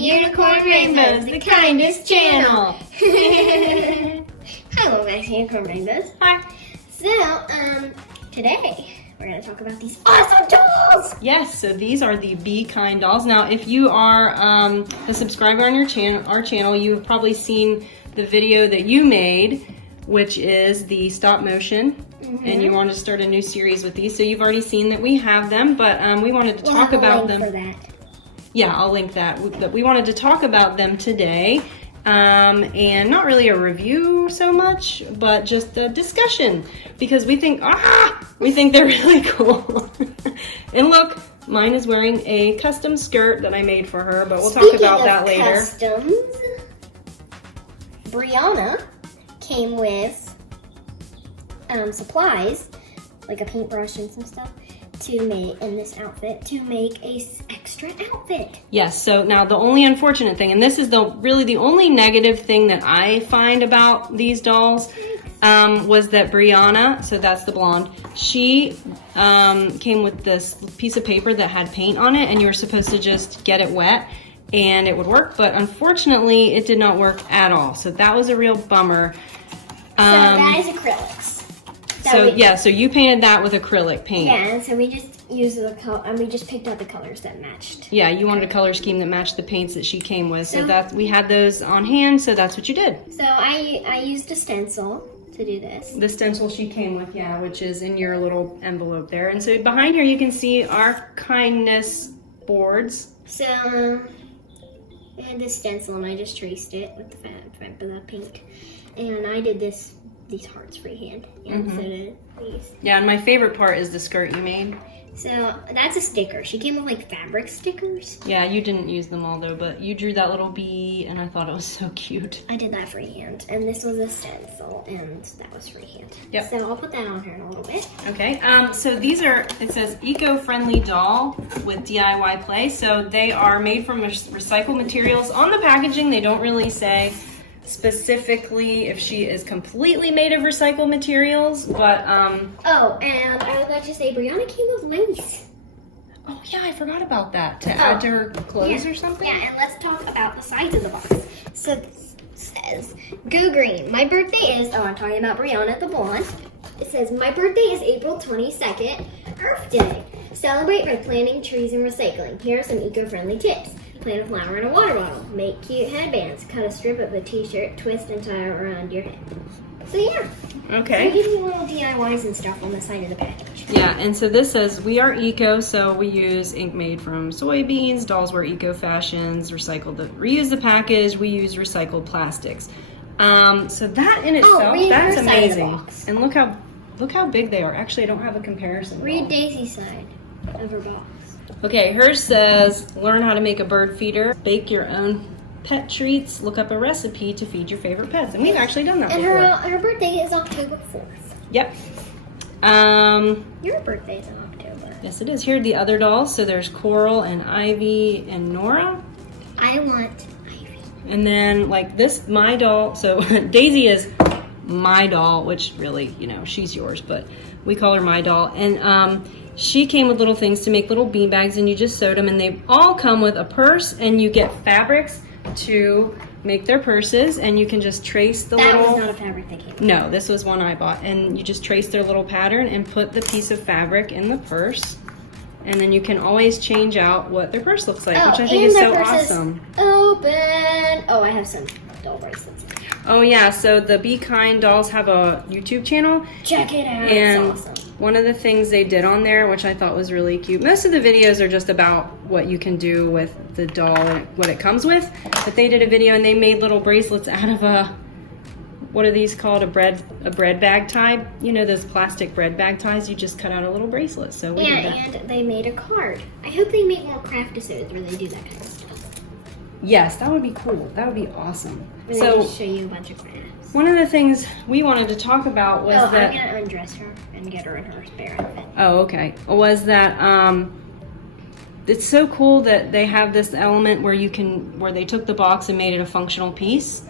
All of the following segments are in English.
Unicorn Rainbows, the kindest channel. Hello, guys, Unicorn Rainbows. Hi. So, today we're going to talk about these awesome dolls. Yes, so these are the Be Kind dolls. Now, if you are a subscriber on our channel, you have probably seen the video that you made, which is the stop motion. And you wanted to start a new series with these, so you've already seen that we have them, but we wanted to talk about them. For that. Yeah, I'll link that. But we wanted to talk about them today, and not really a review so much, but just a discussion, because we think they're really cool. And look, mine is wearing a custom skirt that I made for her, but we'll talk about that later. Customs, Brianna came with supplies, like a paintbrush and some stuff, to make in this outfit to make a extra outfit. Yes, so now the only unfortunate thing, and this is really the only negative thing that I find about these dolls, was that Brianna, so that's the blonde, she came with this piece of paper that had paint on it, and you were supposed to just get it wet and it would work, but unfortunately it did not work at all. So that was a real bummer. So that is acrylics. So you painted that with acrylic paint. Yeah, and so we just used the color, and we just picked out the colors that matched. Yeah, you wanted a color scheme that matched the paints that she came with. So that we had those on hand, so that's what you did. So I used a stencil to do this. The stencil she came with, yeah, which is in your little envelope there. And so behind here you can see our kindness boards. So I had this stencil and I just traced it with the paint. And I did these hearts freehand, and so did these. Yeah, and my favorite part is the skirt you made. So that's a sticker. She came with like fabric stickers. Yeah, you didn't use them all though, but you drew that little bee, and I thought it was so cute. I did that freehand, and this was a stencil, and that was freehand. Yep. So I'll put that on her in a little bit. Okay, so these are, it says eco-friendly doll with DIY play. So they are made from recycled materials. On the packaging, they don't really say specifically if she is completely made of recycled materials, but oh, and I would like to say Brianna came with lace. Oh yeah, I forgot about that, to add to her clothes or something. Yeah, and let's talk about the sides of the box. So this says Go Green. My birthday is, I'm talking about Brianna the blonde. It says my birthday is April 22nd, Earth Day. Celebrate by planting trees and recycling. Here are some eco-friendly tips. Plant a flower in a water bottle. Make cute headbands. Cut a strip of a t-shirt, twist and tie it around your head. So yeah. Okay. So we give you little DIYs and stuff on the side of the package. Yeah, and so this says we are eco, so we use ink made from soybeans, dolls wear eco fashions, reuse the package, we use recycled plastics. So that in itself, that's amazing. And look how big they are. Actually, I don't have a comparison. Read Daisy's side of her box. Okay, hers says, learn how to make a bird feeder, bake your own pet treats, look up a recipe to feed your favorite pets. And we've actually done that before. And her birthday is October 4th. Yep. Your birthday is in October. Yes, it is. Here are the other dolls. So there's Coral and Ivy and Nora. I want Ivy. And then like this, my doll. So Daisy is my doll, which really, she's yours, but we call her my doll. And she came with little things to make little bean bags, and you just sewed them, and they all come with a purse, and you get fabrics to make their purses, and you can just trace the little... That was not a fabric that came with. No, this was one I bought, and you just trace their little pattern and put the piece of fabric in the purse, and then you can always change out what their purse looks like, which I think is so awesome. Open! Oh, I have some doll bracelets. Oh yeah, so the Be Kind dolls have a YouTube channel. Check it out, and it's awesome. One of the things they did on there, which I thought was really cute, most of the videos are just about what you can do with the doll and what it comes with, but they did a video and they made little bracelets out of what are these called, a bread bag tie? You know those plastic bread bag ties? You just cut out a little bracelet, so we did that. And they made a card. I hope they make more craft episodes where they do that kind of stuff. Yes, that would be cool. That would be awesome. And so they just show you a bunch of crafts. One of the things we wanted to talk about was that... I'm going to undress her and get her in her spare outfit. Oh, okay. Was that it's so cool that they have this element where where they took the box and made it a functional piece.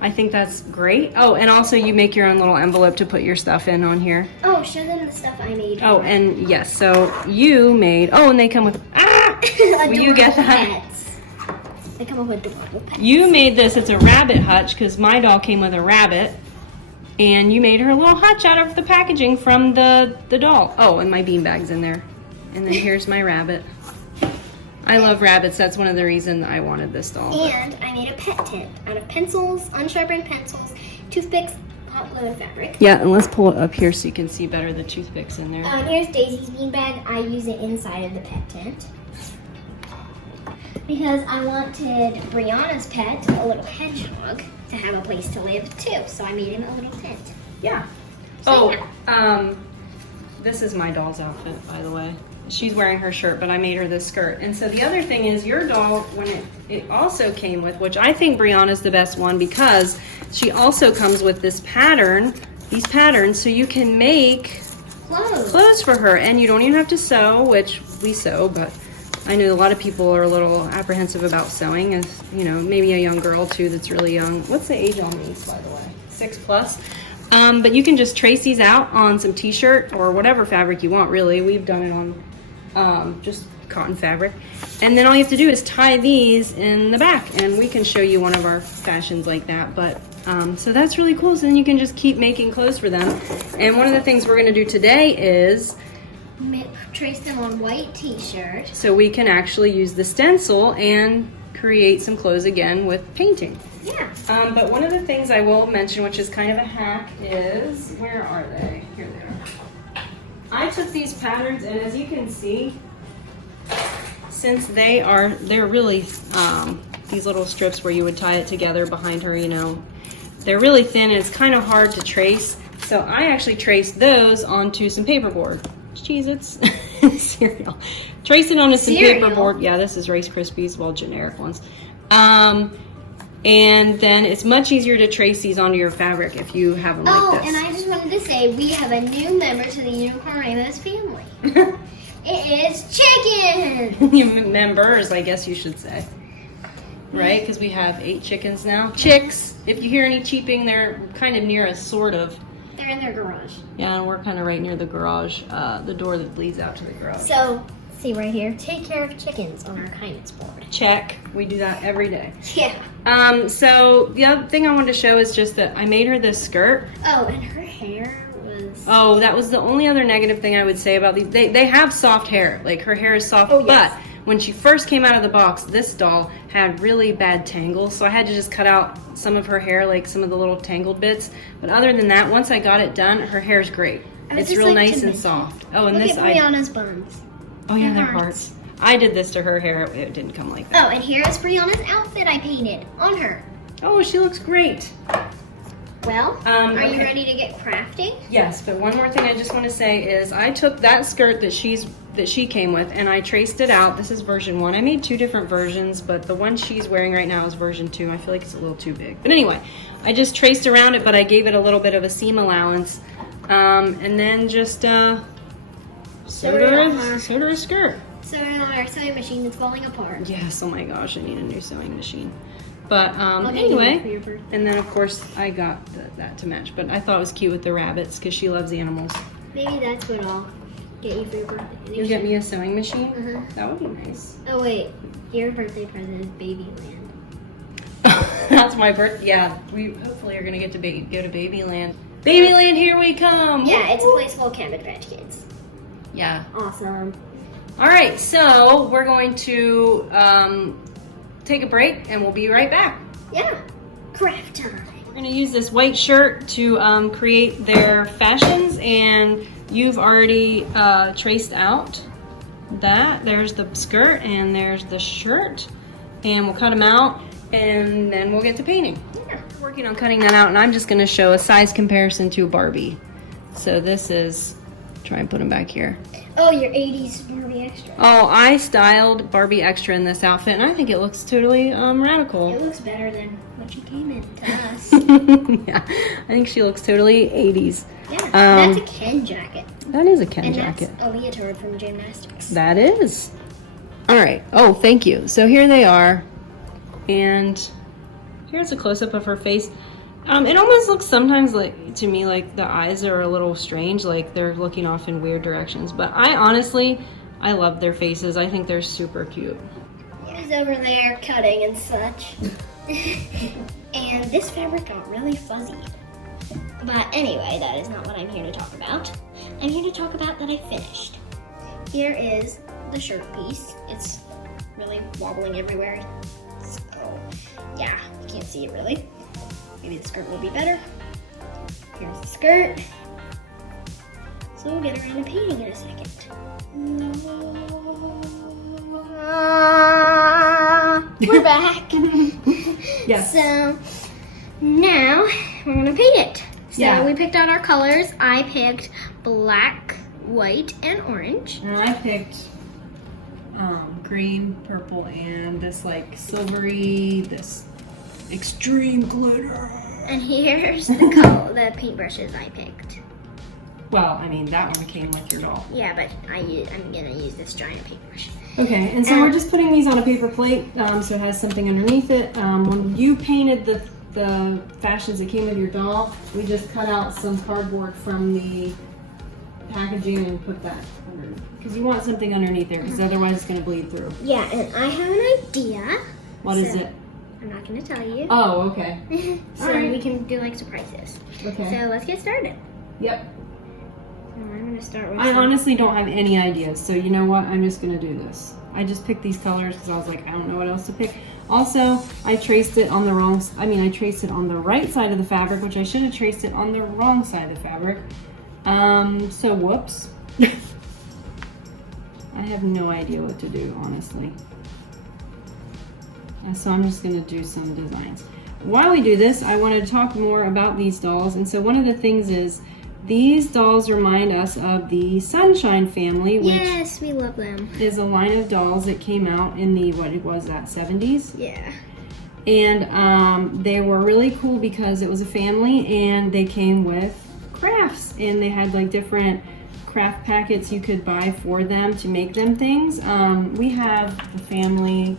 I think that's great. Oh, and also you make your own little envelope to put your stuff in on here. Oh, show them the stuff I made. Oh, and yes, so you made, and they come with, will you get that? Pets. They come up with adorable pets. You made this, it's a rabbit hutch, because my doll came with a rabbit. And you made her a little hutch out of the packaging from the doll. Oh, and my beanbag's in there. And then here's my rabbit. I love rabbits. That's one of the reasons I wanted this doll. And I made a pet tent out of pencils, unsharpened pencils, toothpicks, hot glue, and fabric. Yeah, and let's pull it up here so you can see better the toothpicks in there. Here's Daisy's beanbag. I use it inside of the pet tent. Because I wanted Brianna's pet, a little hedgehog, to have a place to live too. So I made him a little tent. Yeah. So, This is my doll's outfit, by the way. She's wearing her shirt, but I made her this skirt. And so the other thing is your doll, when it also came with, which I think Brianna's the best one because she also comes with this pattern, these patterns, so you can make clothes for her. And you don't even have to sew, which we sew, but I know a lot of people are a little apprehensive about sewing, as you know, maybe a young girl too that's really young. What's the age on these, by the way? 6+. But you can just trace these out on some t-shirt or whatever fabric you want, really. We've done it on just cotton fabric. And then all you have to do is tie these in the back, and we can show you one of our fashions like that. But so that's really cool. So then you can just keep making clothes for them. And one of the things we're going to do today is trace them on white t-shirt. so we can actually use the stencil and create some clothes again with painting. Yeah. But one of the things I will mention, which is kind of a hack, is, where are they? Here they are. I took these patterns, and as you can see, since they're really, these little strips where you would tie it together behind her, you know, they're really thin and it's kind of hard to trace. So I actually traced those onto some paperboard. Cheez-Its, cereal. Trace it onto some paperboard. Yeah, this is Rice Krispies, well, generic ones. And then it's much easier to trace these onto your fabric if you have them like this. And I just wanted to say we have a new member to the Unicorn Rainbows family. It is Chicken! Members, I guess you should say. Right? Because we have 8 chickens now. Chicks, if you hear any cheeping, they're kind of near us, sort of. They're in their garage. Yeah, and we're kind of right near the garage, the door that leads out to the garage. So, see right here, take care of chickens on our kindness board. Check. We do that every day. Yeah. So the other thing I wanted to show is just that I made her this skirt. Oh, and her hair was... Oh, that was the only other negative thing I would say about these. They have soft hair. Like, her hair is soft, yes. But when she first came out of the box, this doll had really bad tangles, so I had to just cut out some of her hair, like some of the little tangled bits. But other than that, once I got it done, her hair's great. It's real nice and soft. Oh, and Look this at Brianna's buns. Oh yeah, they're hearts. I did this to her hair. It didn't come like that. Oh, and here is Brianna's outfit I painted on her. Oh, she looks great. Well, are you ready to get crafting? Yes, but one more thing I just want to say is I took that skirt that she came with and I traced it out. This is version 1. I made 2 different versions, but the one she's wearing right now is version 2. I feel like it's a little too big. But anyway, I just traced around it, but I gave it a little bit of a seam allowance. And then just sewed her a skirt. So on our sewing machine that's falling apart. Yes, oh my gosh, I need a new sewing machine. But I'll get anyway, you one for your birthday. and then of course I got that to match. But I thought it was cute with the rabbits because she loves animals. Maybe that's what I'll get you for your birthday. You'll get me a sewing machine? Uh-huh. That would be nice. Oh wait, your birthday present is Babyland. That's my birthday. Yeah, we hopefully are gonna get to go to Babyland. Babyland, here we come! Yeah, it's a place full of Cabbage Patch Kids. Yeah. Awesome. All right, so we're going to take a break and we'll be right back. Yeah, craft time. We're gonna use this white shirt to create their fashions, and you've already traced out that. There's the skirt and there's the shirt, and we'll cut them out and then we'll get to painting. Yeah, we're working on cutting that out, and I'm just gonna show a size comparison to a Barbie. So this is, try and put them back here. Oh, your 80s Barbie Extra. Oh, I styled Barbie Extra in this outfit, and I think it looks totally radical. It looks better than what you came in to us. Yeah, I think she looks totally 80s. Yeah, that's a Ken jacket. That is a Ken jacket. And that's a leotard from gymnastics. That is. All right. Oh, thank you. So here they are, and here's a close-up of her face. It almost looks sometimes like, to me, like the eyes are a little strange, like they're looking off in weird directions. But I honestly love their faces. I think they're super cute. Yeah. is over there cutting and such. And this fabric got really fuzzy. But anyway, that is not what I'm here to talk about. I'm here to talk about that I finished. Here is the shirt piece. It's really wobbling everywhere. So, yeah, you can't see it really. Maybe the skirt will be better. Here's the skirt. So we'll get around to painting in a second. We're back. Yes. So now we're gonna paint it. So Yeah. we picked out our colors. I picked black, white, and orange. And I picked green, purple, and this like silvery, this extreme glitter. And here's the color, the paintbrushes I picked. Well, I mean, that one came with your doll. Yeah, but I'm gonna use this giant paintbrush. Okay, and so we're just putting these on a paper plate, so it has something underneath it. When you painted the fashions that came with your doll, we just cut out some cardboard from the packaging and put that underneath. Because you want something underneath there, because otherwise it's going to bleed through. Yeah, and I have an idea. What is it? I'm not gonna tell you. Oh, okay. So Alright. we can do like surprises. Okay. So let's get started. Yep. So I'm gonna start with I honestly don't have any ideas, so you know what? I'm just going to do this. I just picked these colors because I was like, I don't know what else to pick. Also, I traced it on the I traced it on the right side of the fabric, which I should have traced it on the wrong side of the fabric. So whoops. I have no idea what to do, honestly. So I'm just gonna do some designs. While we do this, I wanted to talk more about these dolls. And so one of the things is, these dolls remind us of the Sunshine family, which yes, we love them. is a line of dolls that came out in the, what it was that, 70s? Yeah. And they were really cool because it was a family and they came with crafts. And they had like different craft packets you could buy for them to make them things. We have the family.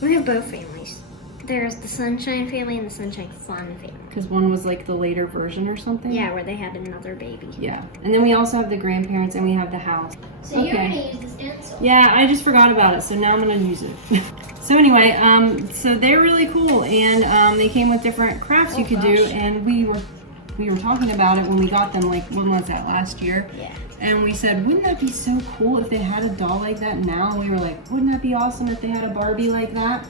We have both families. There's the Sunshine family and the Sunshine Fun family. Because one was like the later version or something? Yeah, where they had another baby. Yeah. And then we also have the grandparents and we have the house. So you're gonna use the stencil. Yeah, I just forgot about it, so now I'm gonna use it. So anyway, so they're really cool, and they came with different crafts you could do, and we were talking about it when we got them, like, when was that, last year? Yeah. And we said, wouldn't that be so cool if they had a doll like that now? And we were like, wouldn't that be awesome if they had a Barbie like that?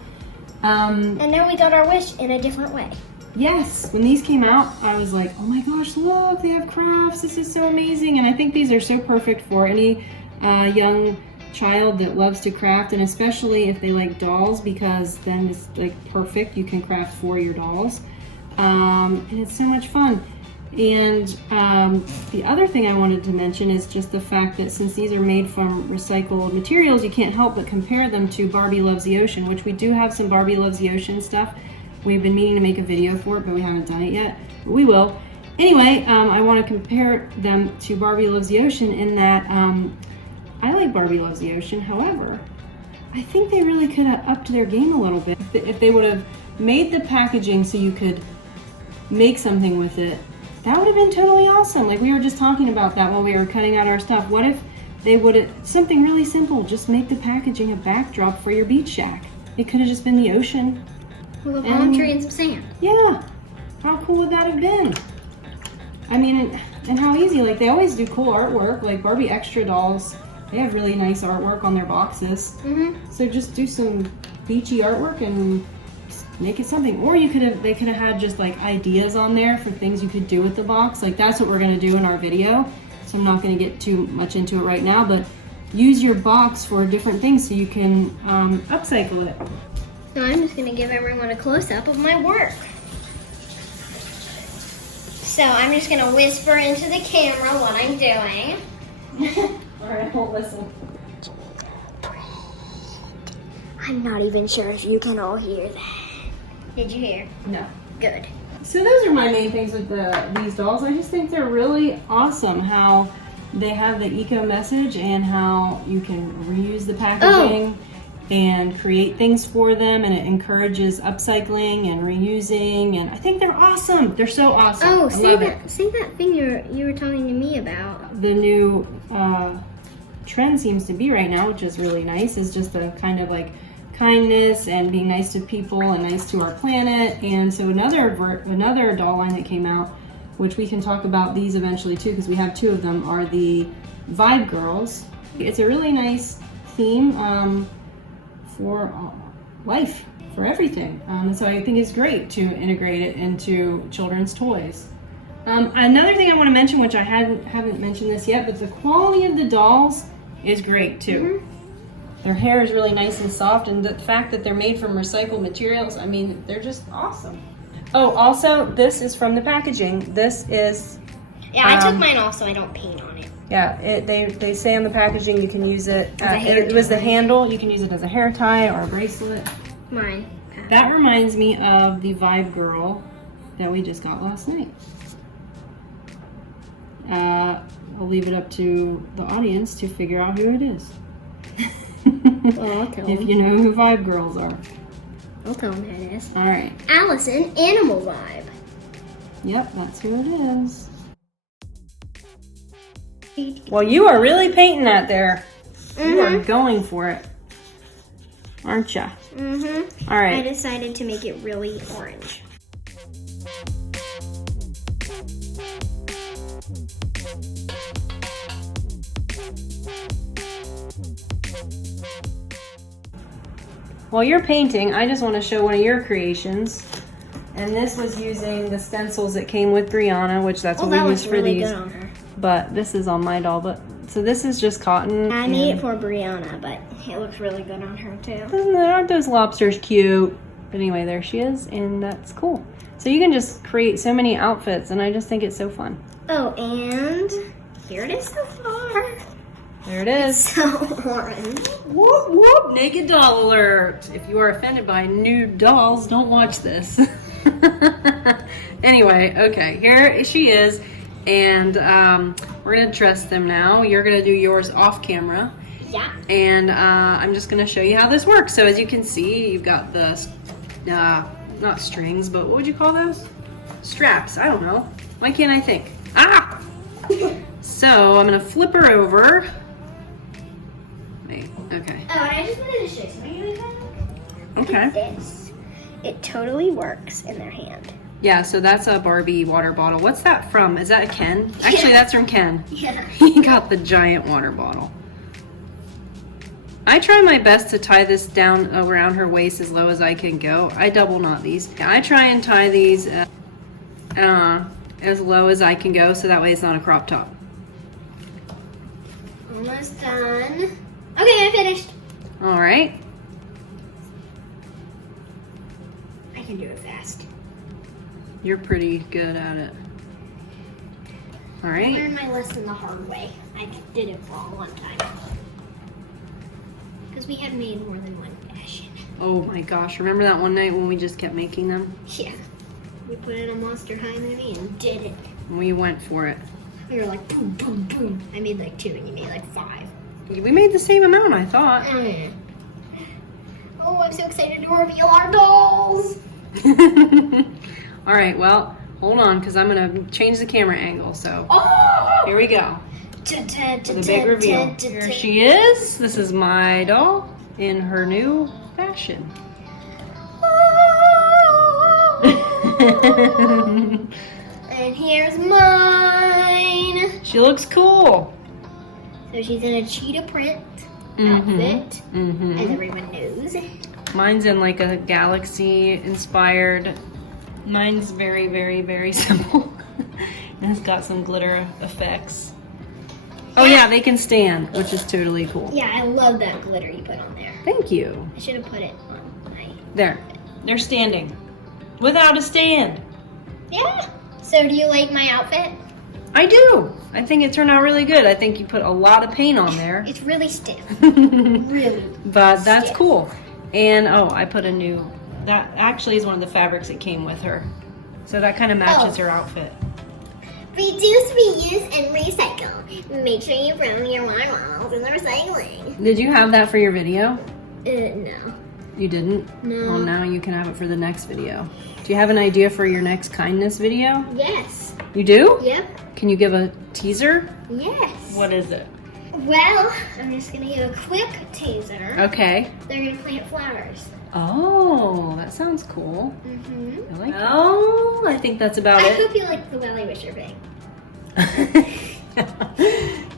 And now we got our wish in a different way. Yes, when these came out, I was like, oh my gosh, look, they have crafts. This is so amazing. And I think these are so perfect for any young child that loves to craft, and especially if they like dolls, because then it's like perfect. You can craft for your dolls. And it's so much fun. And the other thing I wanted to mention is just the fact that since these are made from recycled materials, you can't help but compare them to Barbie Loves the Ocean, which we do have some Barbie Loves the Ocean stuff. We've been meaning to make a video for it, but we haven't done it yet. But we will. Anyway, I want to compare them to Barbie Loves the Ocean in that I like Barbie Loves the Ocean. However, I think they really could have upped their game a little bit. If they would have made the packaging so you could make something with it, that would have been totally awesome. Like we were just talking about that while we were cutting out our stuff. What if they would have, something really simple, just make the packaging a backdrop for your beach shack. It could have just been the ocean. With a palm tree and some sand. Yeah, how cool would that have been? I mean, and how easy, like they always do cool artwork, like Barbie Extra dolls, they have really nice artwork on their boxes. So just do some beachy artwork and make it something. Or they could have had just like ideas on there for things you could do with the box. Like that's what we're gonna do in our video. So I'm not gonna get too much into it right now, but use your box for different things so you can upcycle it. So I'm just gonna give everyone a close-up of my work. So I'm just gonna whisper into the camera what I'm doing. Alright, I won't listen. I'm not even sure if you can all hear that. Did you hear? No. Good. So those are my main things with these dolls. I just think they're really awesome how they have the eco message and how you can reuse the packaging and create things for them, and it encourages upcycling and reusing, and I think they're awesome. They're so awesome. Oh, I say love that thing you were talking to me about. The new trend seems to be right now, which is really nice, is just a kind of like kindness and being nice to people and nice to our planet. And so another doll line that came out, which we can talk about these eventually too, because we have 2 of them, are the Vibe Girls. It's a really nice theme for life, for everything. So I think it's great to integrate it into children's toys. Another thing I want to mention, which I haven't mentioned this yet, but the quality of the dolls is great too. Their hair is really nice and soft, and the fact that they're made from recycled materials, I mean, they're just awesome. Oh, also, this is from the packaging. This is... Yeah, I took mine off so I don't paint on it. Yeah, they say on the packaging you can use it, it was the handle, you can use it as a hair tie or a bracelet. Mine. That reminds me of the Vibe Girl that we just got last night. I'll leave it up to the audience to figure out who it is. Oh, I'll tell If them. you know who Vibe Girls are. I'll tell them who it is. All right. Allison, Animal Vibe. Yep, that's who it is. Well, you are really painting that there. You are going for it, aren't ya? Mm-hmm. All I right. decided to make it really orange. While you're painting, I just want to show one of your creations. And this was using the stencils that came with Brianna, which that's what we used for really these. good on her. But this is on my doll. But so this is just cotton. I made it for Brianna, but it looks really good on her too. Aren't those lobsters cute? But anyway, there she is, and that's cool. So you can just create so many outfits, and I just think it's so fun. Oh, and here it is so far. There it is. So orange. Whoop, whoop, naked doll alert. If you are offended by nude dolls, don't watch this. Anyway, okay, here she is, and we're gonna dress them now. You're gonna do yours off camera. Yeah. And I'm just gonna show you how this works. So as you can see, you've got the, not strings, but what would you call those? Straps, I don't know. Why can't I think? Ah! So I'm gonna flip her over. Wait, okay. Oh, and I just wanted to show you something really fun. Okay. This. It totally works in their hand. Yeah, so that's a Barbie water bottle. What's that from? Is that a Ken? Actually, that's from Ken. Yeah. He got the giant water bottle. I try my best to tie this down around her waist as low as I can go. I double knot these. I try and tie these as low as I can go, so that way it's not a crop top. Almost done. Okay, I finished. All right. I can do it fast. You're pretty good at it. All I right. learned my lesson the hard way. I did it wrong one time. Because we have made more than one fashion. Oh my gosh, remember that one night when we just kept making them? Yeah. We put in a Monster High movie and did it. We went for it. We were like, boom, boom, boom. I made like 2 and you made like 5. We made the same amount, I thought. Oh, I'm so excited to reveal our dolls. All right, well, hold on, because I'm going to change the camera angle. So Oh! here we go. For the big reveal. Here she is. This is my doll in her new fashion. And here's mine. She looks cool. So she's in a cheetah print outfit, as everyone knows. Mine's in like a galaxy inspired. Mine's very, very, very simple. And it's got some glitter effects. Oh yeah, they can stand, which is totally cool. Yeah, I love that glitter you put on there. Thank you. I should have put it on my... There. They're standing. Without a stand. Yeah. So do you like my outfit? I do. I think it turned out really good. I think you put a lot of paint on there. It's really stiff. Really. But that's stiff. cool. And oh, I put a new, that actually is one of the fabrics that came with her. So that kind of matches her outfit. Reduce, reuse, and recycle. Make sure you throw your water bottles in the recycling. Did you have that for your video? No. You didn't? No. Well, now you can have it for the next video. Do you have an idea for your next kindness video? Yes. You do? Yep. Can you give a teaser? Yes. What is it? Well, I'm just gonna give a quick taser. Okay. They're gonna plant flowers. Oh, that sounds cool. Mm-hmm. I like it. Oh, I think that's about I it. hope you like the Valley Wisher thing.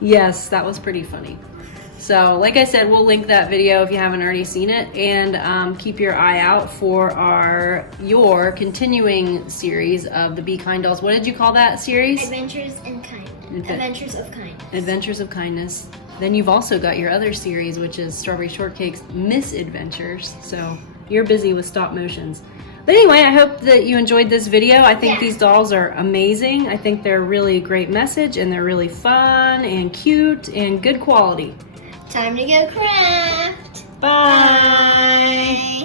Yes, that was pretty funny. So, like I said, we'll link that video if you haven't already seen it, and keep your eye out for your continuing series of the Be Kind dolls. What did you call that series? Adventures in Kindness. Adventures of Kindness. Adventures of Kindness. Then you've also got your other series, which is Strawberry Shortcake's Misadventures. So you're busy with stop motions. But anyway, I hope that you enjoyed this video. I think these dolls are amazing. I think they're really a great message, and they're really fun and cute and good quality. Time to go craft. Bye.